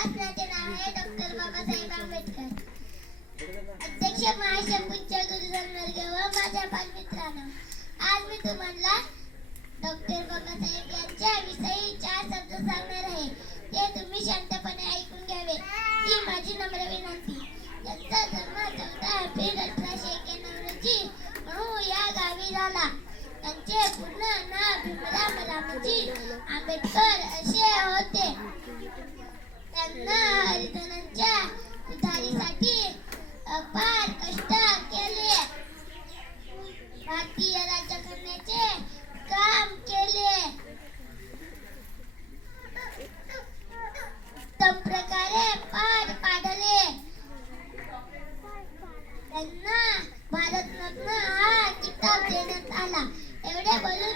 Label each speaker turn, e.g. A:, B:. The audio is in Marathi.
A: भाषणाचे नाव आहे डॉक्टर बाबासाहेब आंबेडकर. अध्यक्ष महाशंभूंच्या गुरुजनवर्ग व माझ्या पाच मित्रांनो आज मी तुम्हाला डॉक्टर बाबासाहेब यांच्या विषयी चार शब्द सांगणार आहे. ते तुम्ही शांतपणे ऐकून घ्यावे. ही माझी नम्र विनंती. त्यांचा जन्म चौदा एप्रिल अठराशे एक्क्याण्णव रोजी म्हणू या गावी झाला. त्यांचे पूर्ण नाव भीमराव रामजी आंबेडकर त्यांना हरिजनांच्या अपार केले. करण्याचे काम केले. त्यांना हा किताब देण्यात आला. एवढे बोलून